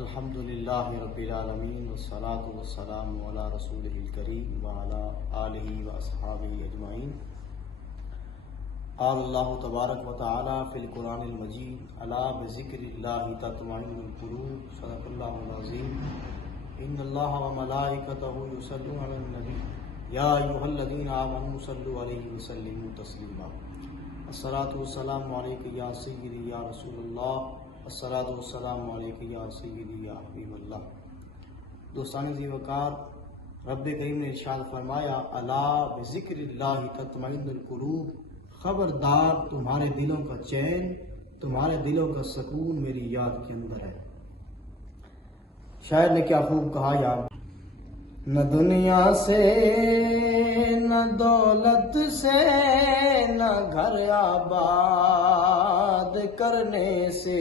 الحمدللہ رب العالمین والصلاة والسلام علی رسولہ الکریم وعلی آلہ واصحابہ اجمعین۔ قال اللہ تبارک و تعالی فی القرآن المجید الا بذکر اللہ تطمئن القلوب، صدق اللہ العظیم۔ ان اللہ وملائکتہ یصلون علی النبی یا ایھا الذین آمنوا صلوا علیہ وسلموا تسلیما۔ الصلاۃ والسلام علیک یا سیدی یا رسول اللہ، الصلاۃ والسلام علیک یا سیدی یا حبیب اللہ۔ دوستان ذی وقار، رب کریم نے ارشاد فرمایا الا بذکر اللہ تطمئن القلوب، خبردار تمہارے دلوں کا چین، تمہارے دلوں کا سکون میری یاد کے اندر ہے۔ شاعر نے کیا خوب کہا یار، نہ دنیا سے نہ دولت سے نہ گھر آباد کرنے سے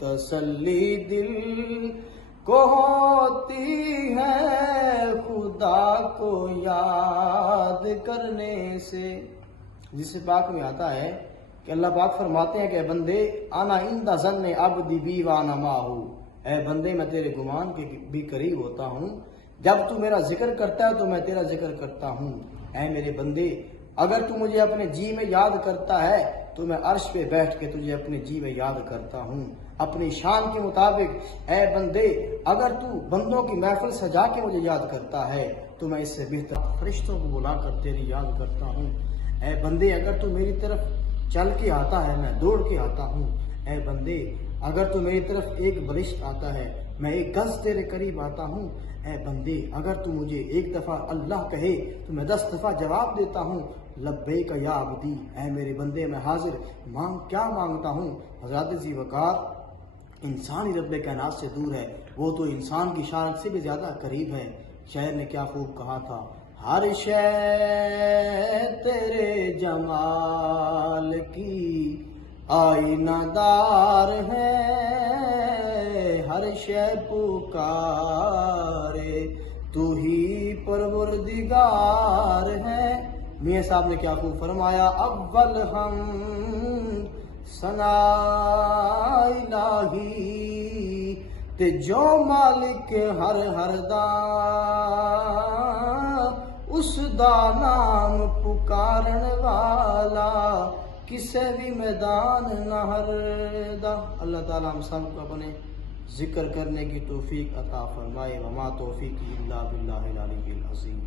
تسلی دل کو ہوتی ہے خدا کو یاد کرنے سے۔ جس سے پاک میں آتا ہے کہ اللہ پاک فرماتے ہیں کہ بندے انا عند ظن عبدی بی وانا معہو، اے بندے میں تیرے گمان کے بھی قریب ہوتا ہوں، جب تو میرا ذکر کرتا ہے تو میں تیرا ذکر کرتا ہوں۔ اے میرے بندے، اگر تو مجھے اپنے جی میں یاد کرتا ہے تو میں عرش پہ بیٹھ کے تجھے اپنے جی میں یاد کرتا ہوں اپنی شان کے مطابق۔ اے بندے، اگر تو بندوں کی محفل سجا کے مجھے یاد کرتا ہے تو میں اس سے بہتر فرشتوں کو بلا کر تیری یاد کرتا ہوں۔ اے بندے، اگر تو میری طرف چل کے آتا ہے میں دوڑ کے آتا ہوں۔ اے بندے، اگر تو میری طرف ایک بلشت آتا ہے میں ایک گز تیرے قریب آتا ہوں۔ اے بندے، اگر تو مجھے ایک دفعہ اللہ کہے تو میں 10 دفعہ جواب دیتا ہوں لبیک یا عبدی، اے میرے بندے میں حاضر، کیا مانگتا ہوں۔ حضرات ذی وقار، انسان ہی رب کائنات سے دور ہے، وہ تو انسان کی شان سے بھی زیادہ قریب ہے۔ شاعر نے کیا خوب کہا تھا، ہر شے تیرے جمال کی آئینہ دار ہے، ہر شے پکارے تو ہی پروردگار ہے۔ میاں صاحب نے کیا خوب فرمایا، اول ہم ثنا الہی تے جو مالک ہر دا اس دا نام پکارن والا کسے بھی میدان نہ ہردا۔ اللہ تعالیٰ ہم سب کو اپنے ذکر کرنے کی توفیق عطا فرمائے۔ وما توفیقی الا باللہ العلی العظیم۔